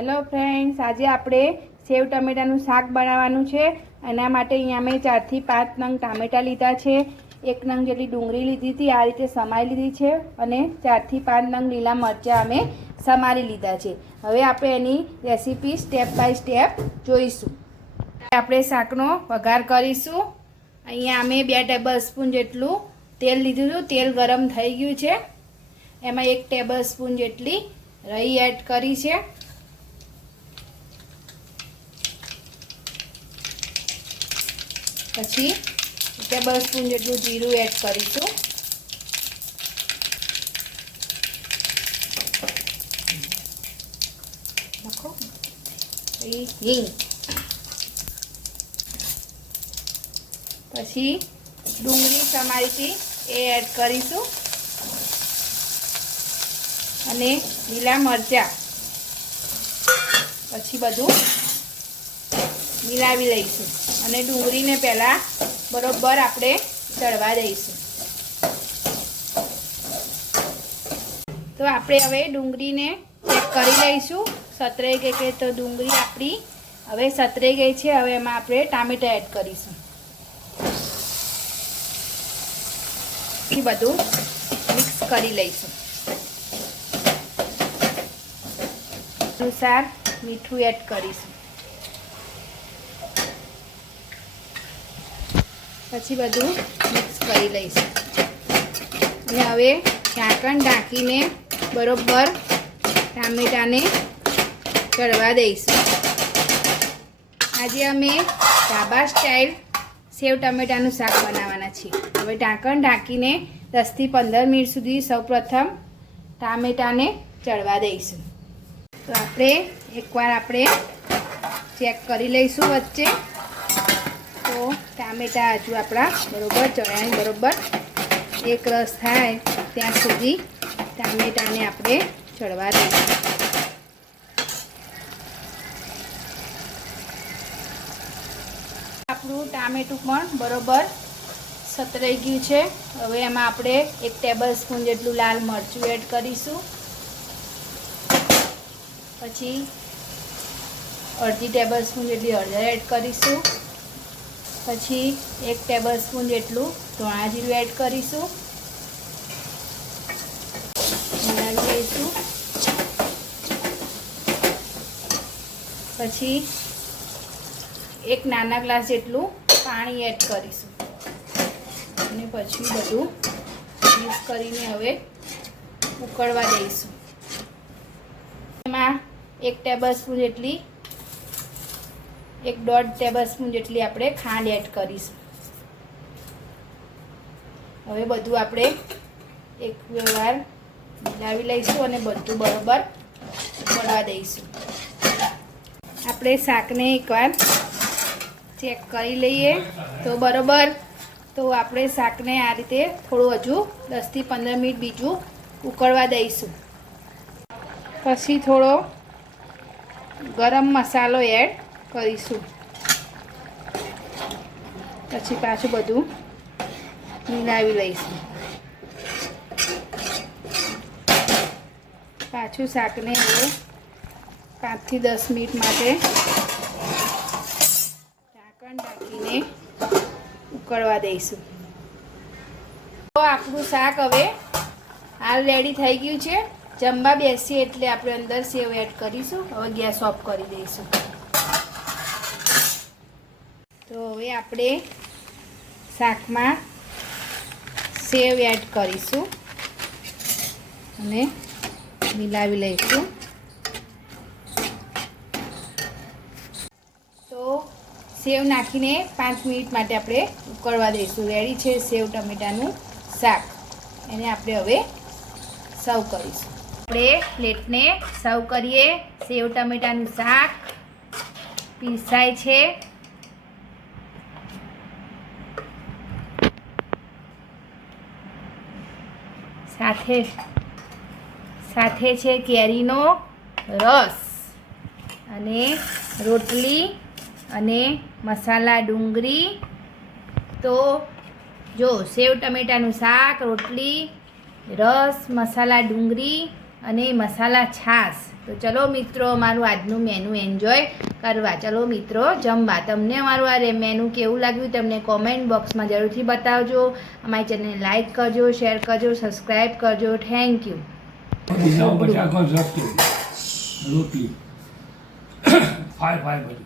Hello friends, આજે આપણે સેવ ટમેટાનું શાક બનાવવાનું છે. એના માટે અહીંયા મેં 4 થી 5 નંગ ટામેટાં લીધા છે. 1 નંગ જેટલી ડુંગળી લીધી હતી, આ રીતે સમારી લીધી છે. અને 4 થી 5 નંગ લીલા મરચાં અમે સમારી લીધા છે. હવે આપણે એની રેસીપી સ્ટેપ બાય સ્ટેપ જોઈશું. આપણે શાકનો વઘાર કરીશું. અહીંયા અમે 2 ટેબલસ્પૂન જેટલું તેલ લીધું હતું. તેલ ગરમ થઈ ગયું છે. એમાં 1 ટેબલસ્પૂન જેટલી રાઈ એડ કરી છે. પછી 1 ટેબલસ્પૂન જેટલું જીરું એડ કરીશું. હિંગ, પછી ડુંગળી સમારી હતી એ એડ કરીશું અને લીલા મરચાં. પછી બધું મિલાવી લઈશું અને ડુંગળીને પહેલાં બરોબર આપણે ચડવા દઈશું. તો આપણે હવે ડુંગળીને ચેક કરી લઈશું. સતરાઈ ગઈ કે તો ડુંગળી આપણી હવે સતરાઈ ગઈ છે. હવે એમાં આપણે ટામેટાં એડ કરીશું. બધું મિક્સ કરી લઈશું. અનુસાર મીઠું એડ કરીશું. પછી બધું મિક્સ કરી લઈશું અને હવે ઢાંકણ ઢાંકીને બરોબર ટામેટાને ચડવા દઈશું. આજે અમે ઢાબા સ્ટાઇલ સેવ ટમેટાનું શાક બનાવવાના છીએ. હવે ઢાંકણ ઢાંકીને 10 થી 15 મિનિટ સુધી સૌપ્રથમ ટામેટાને ચડવા દઈશું. તો આપણે એકવાર ચેક કરી લઈશું વચ્ચે. તો ટામેટાં હજુ આપણા બરોબર ચણાની બરોબર એક રસ થાય ત્યાં સુધી ટામેટાને આપણે ચડવા દઈશું. આપણું ટામેટું પણ બરોબર સતરાઈ ગયું છે. હવે એમાં આપણે 1 ટેબલસ્પૂન જેટલું લાલ મરચું એડ કરીશું. પછી અડધી ટેબલસ્પૂન જેટલી હળદર એડ કરીશું. પછી 1 ટેબલસ્પૂન જેટલું ધાણા જીરું એડ કરીશું. મિલાવી લઈશું. પછી 1 નાના ગ્લાસ જેટલું પાણી એડ કરીશું અને પછી બધું મિક્સ કરીને હવે ઉકળવા દઈશું. એમાં 1 ટેબલસ્પૂન જેટલી 1.5 ટેબલસ્પૂન જેટલી આપણે ખાંડ એડ કરીશું. હવે બધું આપણે એક વાર મિલાવી લઈશું અને બધું બરોબર ઉકળવા દઈશું. આપણે શાકને એકવાર ચેક કરી લઈએ તો બરોબર. તો આપણે શાકને આ રીતે થોડું હજુ 10 થી 15 મિનિટ બીજું ઉકળવા દઈશું. પછી થોડો ગરમ મસાલો એડ કરીશું. પછી પાછું બધું મિલાવી લઈશું. પાછું શાકને હવે 5 થી 10 મિનિટ માટે ઢાંકણ ઢાંકીને ઉકળવા દઈશું. તો આપણું શાક હવે હાલ રેડી થઈ ગયું છે. જમવા બેસીએ એટલે આપણે અંદર સેવ એડ કરીશું. હવે ગેસ ઓફ કરી દઈશું. તો હવે આપણે શાકમાં સેવ એડ કરીશું અને મિલાવી લઈશું. તો સેવ નાખીને 5 મિનિટ માટે આપણે ઉકળવા દઈશું. રેડી છે સેવ ટમેટાનું શાક. એને આપણે હવે સર્વ કરીશું. આપણે પ્લેટને સર્વ કરીએ. સેવ ટમેટાનું શાક પીરસાય છે. સાથે છે કેરીનો રસ અને રોટલી અને મસાલા ડુંગળી. તો જો સેવ ટમેટાનું શાક, રોટલી, રસ, મસાલા ડુંગળી અને મસાલા છાશ. તો તો ચલો મિત્રો અમારું આજનું મેનુ એન્જોય કરવા. ચલો મિત્રો જમવા. તમને અમારું આ મેનુ કેવું લાગ્યું તમને કોમેન્ટ બોક્સમાં જરૂરથી બતાવજો. અમારી ચેનલને લાઈક કરજો, શેર કરજો, સબસ્ક્રાઈબ કરજો. Thank you. રોટલી ફાય ફાય બધી